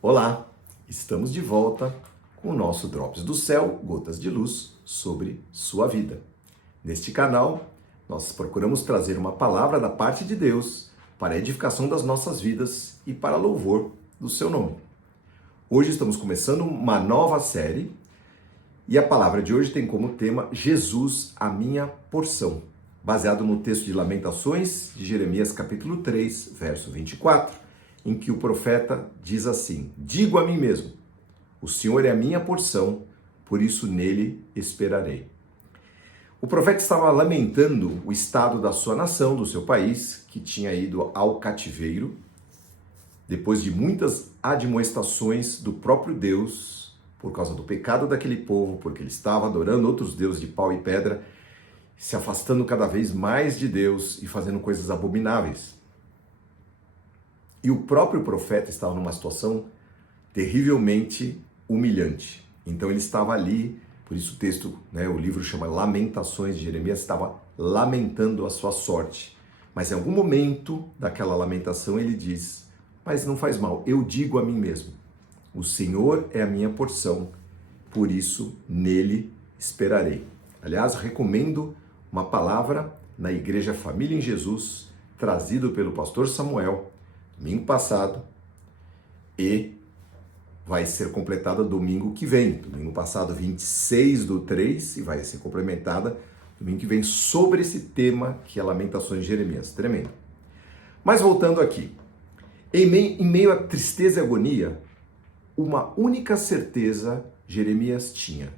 Olá, estamos de volta com o nosso Drops do Céu, gotas de luz sobre sua vida. Neste canal, nós procuramos trazer uma palavra da parte de Deus para a edificação das nossas vidas e para louvor do seu nome. Hoje estamos começando uma nova série e a palavra de hoje tem como tema Jesus, a minha porção, baseado no texto de Lamentações de Jeremias capítulo 3, verso 24, em que o profeta diz assim: digo a mim mesmo, o Senhor é a minha porção, por isso nele esperarei. O profeta estava lamentando o estado da sua nação, do seu país, que tinha ido ao cativeiro, depois de muitas admoestações do próprio Deus, por causa do pecado daquele povo, porque ele estava adorando outros deuses de pau e pedra, se afastando cada vez mais de Deus e fazendo coisas abomináveis. E o próprio profeta estava numa situação terrivelmente humilhante. Então ele estava ali, por isso o texto, o livro chama Lamentações de Jeremias, estava lamentando a sua sorte. Mas em algum momento daquela lamentação ele diz: mas não faz mal, eu digo a mim mesmo, o Senhor é a minha porção, por isso nele esperarei. Aliás, recomendo uma palavra na Igreja Família em Jesus, trazido pelo pastor Samuel, domingo passado, e vai ser completada domingo que vem. Domingo passado, 26/3, e vai ser complementada domingo que vem sobre esse tema que é Lamentações de Jeremias. Tremendo. Mas voltando aqui, em meio à tristeza e agonia, uma única certeza Jeremias tinha: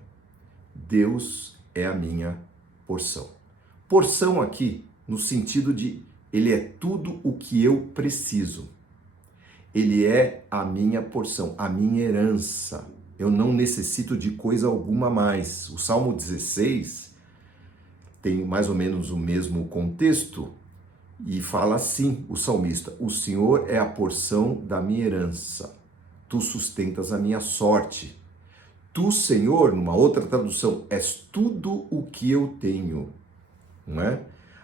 Deus é a minha porção. Porção aqui no sentido de ele é tudo o que eu preciso. Ele é a minha porção, a minha herança. Eu não necessito de coisa alguma a mais. O Salmo 16 tem mais ou menos o mesmo contexto e fala assim, o salmista: o Senhor é a porção da minha herança. Tu sustentas a minha sorte. Tu, Senhor, numa outra tradução, és tudo o que eu tenho. Não é?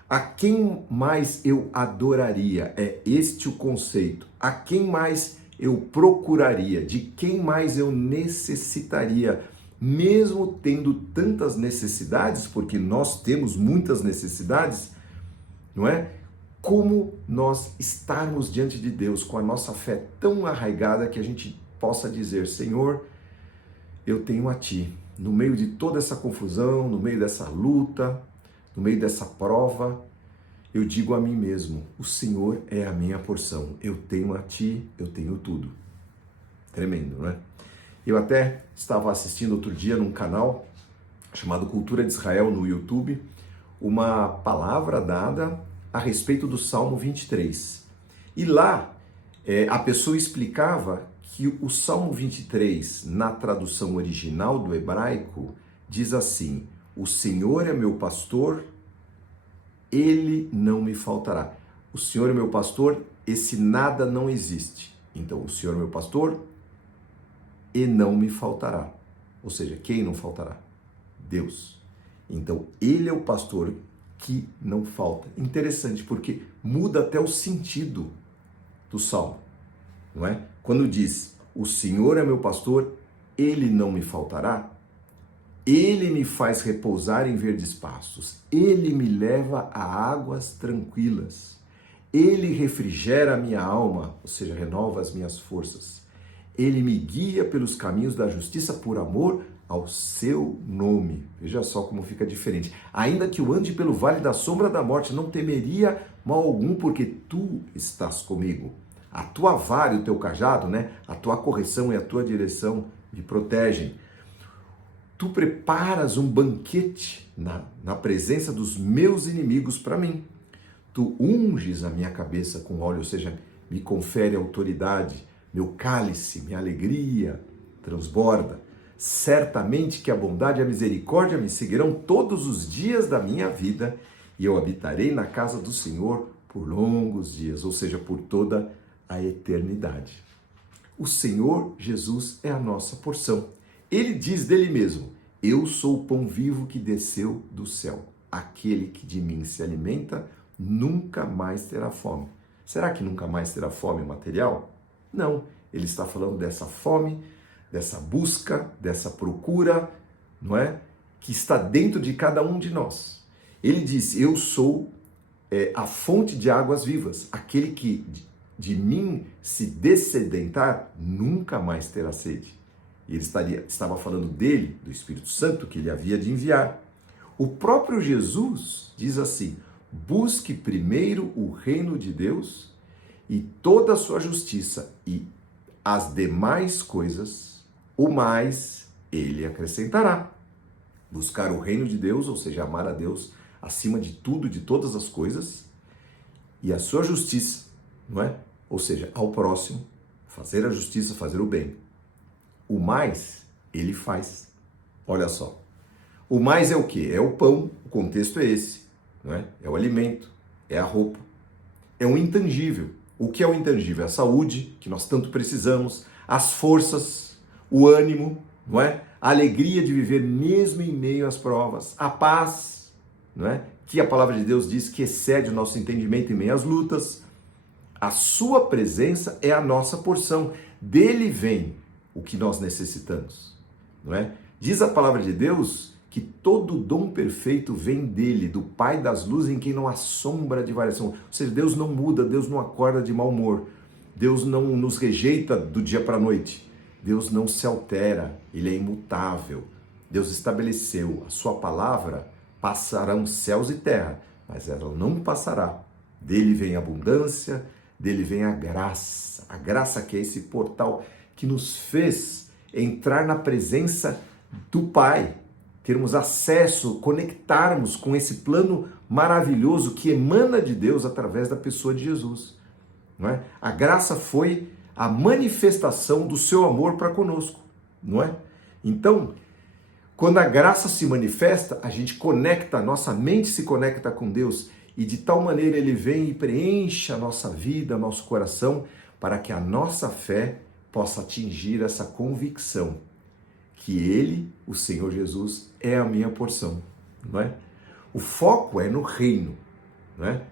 A quem mais eu adoraria? É este o conceito. A quem mais eu procuraria? De quem mais eu necessitaria? Mesmo tendo tantas necessidades, porque nós temos muitas necessidades, não é? Como nós estarmos diante de Deus com a nossa fé tão arraigada que a gente possa dizer: Senhor, eu tenho a Ti. No meio de toda essa confusão, no meio dessa luta, no meio dessa prova, eu digo a mim mesmo: o Senhor é a minha porção. Eu tenho a Ti, eu tenho tudo. Tremendo, não é? Eu até estava assistindo outro dia num canal chamado Cultura de Israel no YouTube, uma palavra dada a respeito do Salmo 23. E lá a pessoa explicava que o Salmo 23, na tradução original do hebraico, diz assim: o Senhor é meu pastor, ele não me faltará. O Senhor é meu pastor, esse nada não existe. Então, o Senhor é meu pastor e não me faltará. Ou seja, quem não faltará? Deus. Então, ele é o pastor que não falta. Interessante, porque muda até o sentido do Salmo, não é? Quando diz, o Senhor é meu pastor, ele não me faltará, ele me faz repousar em verdes pastos, ele me leva a águas tranquilas, ele refrigera a minha alma, ou seja, renova as minhas forças, ele me guia pelos caminhos da justiça por amor ao seu nome. Veja só como fica diferente. Ainda que eu ande pelo vale da sombra da morte, não temeria mal algum, porque tu estás comigo. A tua vara e o teu cajado, a tua correção e a tua direção me protegem. Tu preparas um banquete na presença dos meus inimigos para mim. Tu unges a minha cabeça com óleo, ou seja, me confere autoridade. Meu cálice, minha alegria transborda. Certamente que a bondade e a misericórdia me seguirão todos os dias da minha vida e eu habitarei na casa do Senhor por longos dias, ou seja, por toda a eternidade. O Senhor Jesus é a nossa porção. Ele diz dele mesmo: eu sou o pão vivo que desceu do céu. Aquele que de mim se alimenta nunca mais terá fome. Será que nunca mais terá fome material? Não. ele está falando dessa fome, dessa busca, dessa procura, não é? Que está dentro de cada um de nós. Ele diz, eu sou a fonte de águas vivas, aquele que de mim se dessedentar, nunca mais terá sede. E ele estava falando dele, do Espírito Santo, que ele havia de enviar. O próprio Jesus diz assim, busque primeiro o reino de Deus e toda a sua justiça, e as demais coisas, o mais ele acrescentará. Buscar o reino de Deus, ou seja, amar a Deus acima de tudo, de todas as coisas, e a sua justiça, não é? Ou seja, ao próximo, fazer a justiça, fazer o bem. O mais, ele faz. Olha só. O mais é o quê? É o pão, o contexto é esse, não é? É o alimento, é a roupa, é um intangível. O que é o intangível? É a saúde, que nós tanto precisamos, as forças, o ânimo, não é? A alegria de viver mesmo em meio às provas, a paz, não é? Que a palavra de Deus diz que excede o nosso entendimento em meio às lutas. A sua presença é a nossa porção. Dele vem o que nós necessitamos, não é? Diz a palavra de Deus que todo dom perfeito vem dele, do Pai das luzes, em quem não há sombra de variação. Ou seja, Deus não muda, Deus não acorda de mau humor, Deus não nos rejeita do dia para a noite, Deus não se altera, ele é imutável. Deus estabeleceu, a sua palavra passarão céus e terra, mas ela não passará. Dele vem a abundância, dele vem a graça que é esse portal que nos fez entrar na presença do Pai, termos acesso, conectarmos com esse plano maravilhoso que emana de Deus através da pessoa de Jesus. Não é? A graça foi a manifestação do seu amor para conosco, não é? Então, quando a graça se manifesta, a gente conecta, a nossa mente se conecta com Deus e de tal maneira ele vem e preenche a nossa vida, nosso coração, para que a nossa fé possa atingir essa convicção que ele, o Senhor Jesus, é a minha porção, não é? O foco é no reino, não é?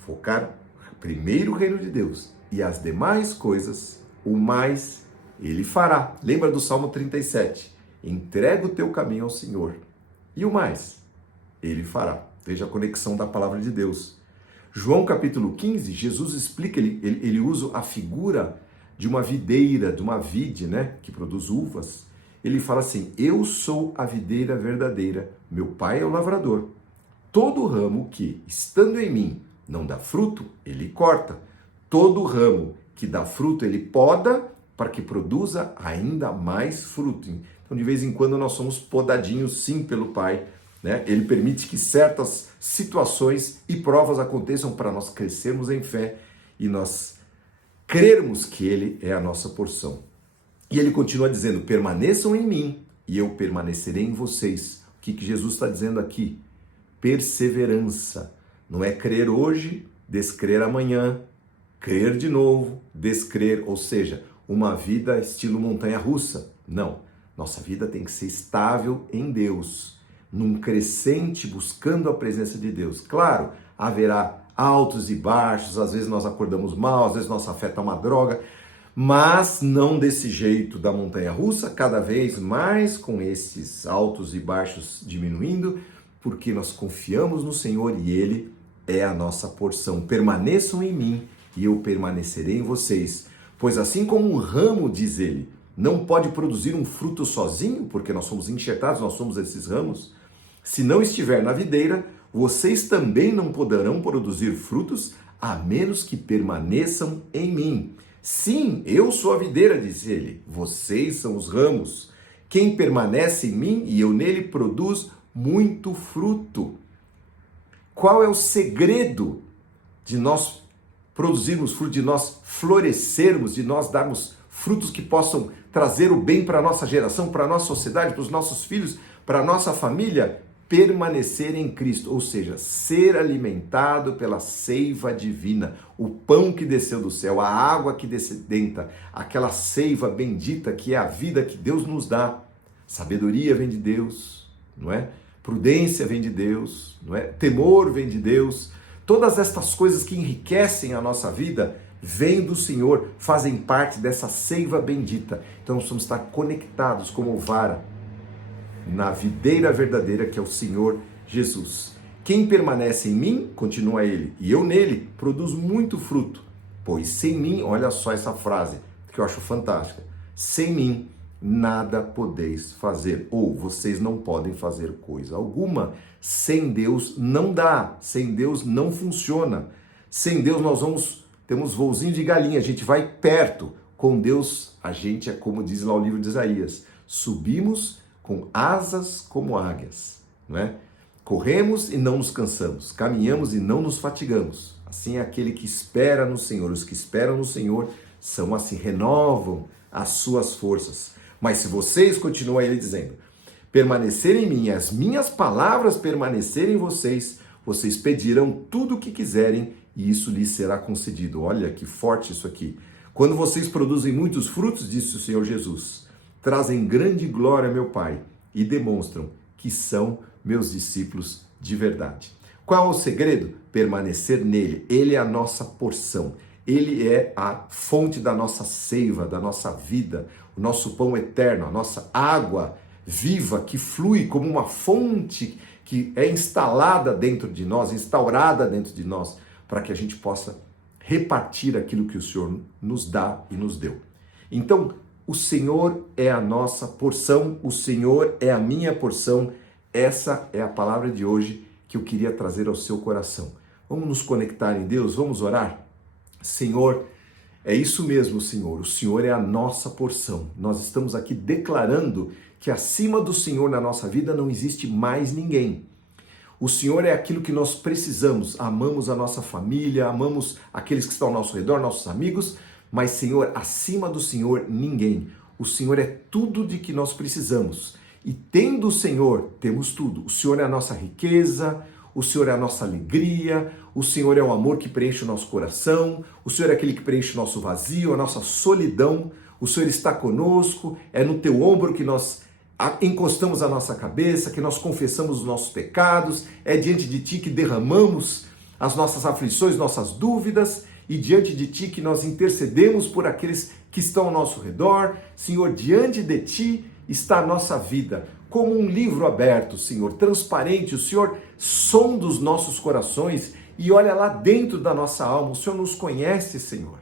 Focar primeiro o reino de Deus e as demais coisas, o mais ele fará. Lembra do Salmo 37? Entrega o teu caminho ao Senhor e o mais ele fará. Veja a conexão da palavra de Deus. João capítulo 15, Jesus explica, ele usa a figura de uma videira, de uma vide, né, que produz uvas. Ele fala assim, eu sou a videira verdadeira, meu pai é o lavrador. Todo ramo que, estando em mim, não dá fruto, ele corta. Todo ramo que dá fruto, ele poda, para que produza ainda mais fruto. Então, de vez em quando, nós somos podadinhos, sim, pelo Pai, né? Ele permite que certas situações e provas aconteçam para nós crescermos em fé e nós crermos que ele é a nossa porção. E ele continua dizendo, permaneçam em mim e eu permanecerei em vocês. O que Jesus está dizendo aqui? Perseverança. Não é crer hoje, descrer amanhã, crer de novo, descrer, ou seja, uma vida estilo montanha-russa. Não, nossa vida tem que ser estável em Deus, num crescente buscando a presença de Deus. Claro, haverá altos e baixos, às vezes nós acordamos mal, às vezes nossa fé está uma droga, mas não desse jeito da montanha-russa, cada vez mais com esses altos e baixos diminuindo, porque nós confiamos no Senhor e Ele é a nossa porção. Permaneçam em mim e eu permanecerei em vocês. Pois assim como um ramo, diz ele, não pode produzir um fruto sozinho, porque nós somos enxertados, nós somos esses ramos, se não estiver na videira, vocês também não poderão produzir frutos, a menos que permaneçam em mim. Sim, eu sou a videira, diz ele, vocês são os ramos. Quem permanece em mim e eu nele produz muito fruto. Qual é o segredo de nós produzirmos fruto, de nós florescermos, de nós darmos frutos que possam trazer o bem para a nossa geração, para a nossa sociedade, para os nossos filhos, para a nossa família? Permanecer em Cristo, ou seja, ser alimentado pela seiva divina, o pão que desceu do céu, a água que descedenta, aquela seiva bendita que é a vida que Deus nos dá. Sabedoria vem de Deus, não é? Prudência vem de Deus, não é? Temor vem de Deus. Todas estas coisas que enriquecem a nossa vida vêm do Senhor, fazem parte dessa seiva bendita. Então nós vamos estar conectados como vara na videira verdadeira que é o Senhor Jesus. Quem permanece em mim, continua ele, e eu nele, produz muito fruto. Pois sem mim, olha só essa frase, que eu acho fantástica. Sem mim, nada podeis fazer, ou vocês não podem fazer coisa alguma. Sem Deus não dá, sem Deus não funciona. Sem Deus temos voozinho de galinha, a gente vai perto. Com Deus, a gente é como diz lá o livro de Isaías, subimos com asas como águias, não é? Corremos e não nos cansamos, caminhamos e não nos fatigamos. Assim é aquele que espera no Senhor. Os que esperam no Senhor são assim, renovam as suas forças. Mas se vocês, continua ele dizendo, permanecerem em mim, as minhas palavras permanecerem em vocês, vocês pedirão tudo o que quiserem e isso lhes será concedido. Olha que forte isso aqui. Quando vocês produzem muitos frutos, disse o Senhor Jesus, trazem grande glória a meu Pai e demonstram que são meus discípulos de verdade. Qual é o segredo? Permanecer nele. Ele é a nossa porção. Ele é a fonte da nossa seiva, da nossa vida, o nosso pão eterno, a nossa água viva que flui como uma fonte que é instalada dentro de nós, instaurada dentro de nós, para que a gente possa repartir aquilo que o Senhor nos dá e nos deu. Então, o Senhor é a nossa porção, o Senhor é a minha porção. Essa é a palavra de hoje que eu queria trazer ao seu coração. Vamos nos conectar em Deus, vamos orar? Senhor, é isso mesmo, Senhor. O Senhor é a nossa porção. Nós estamos aqui declarando que acima do Senhor na nossa vida não existe mais ninguém. O Senhor é aquilo que nós precisamos. Amamos a nossa família, amamos aqueles que estão ao nosso redor, nossos amigos, mas, Senhor, acima do Senhor, ninguém. O Senhor é tudo de que nós precisamos. E tendo o Senhor, temos tudo. O Senhor é a nossa riqueza, o Senhor é a nossa alegria, o Senhor é o amor que preenche o nosso coração, o Senhor é aquele que preenche o nosso vazio, a nossa solidão. O Senhor está conosco, é no teu ombro que nós encostamos a nossa cabeça, que nós confessamos os nossos pecados, é diante de ti que derramamos as nossas aflições, nossas dúvidas, e diante de ti que nós intercedemos por aqueles que estão ao nosso redor. Senhor, diante de ti está a nossa vida, como um livro aberto, Senhor, transparente. O Senhor sonda os nossos corações e olha lá dentro da nossa alma. O Senhor nos conhece, Senhor.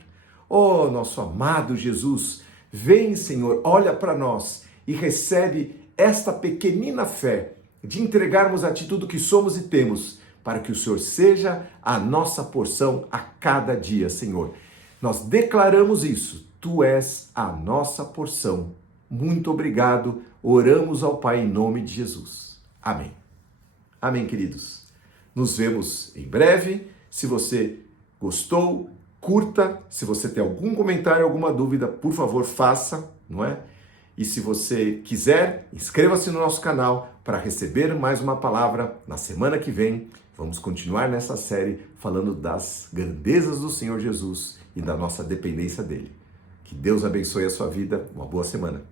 Oh, nosso amado Jesus, vem, Senhor, olha para nós e recebe esta pequenina fé de entregarmos a ti tudo que somos e temos, para que o Senhor seja a nossa porção a cada dia, Senhor. Nós declaramos isso, tu és a nossa porção. Muito obrigado, oramos ao Pai em nome de Jesus. Amém. Amém, queridos. Nos vemos em breve. Se você gostou, curta. Se você tem algum comentário, alguma dúvida, por favor, faça, não é? E se você quiser, inscreva-se no nosso canal para receber mais uma palavra na semana que vem. Vamos continuar nessa série falando das grandezas do Senhor Jesus e da nossa dependência dele. Que Deus abençoe a sua vida. Uma boa semana.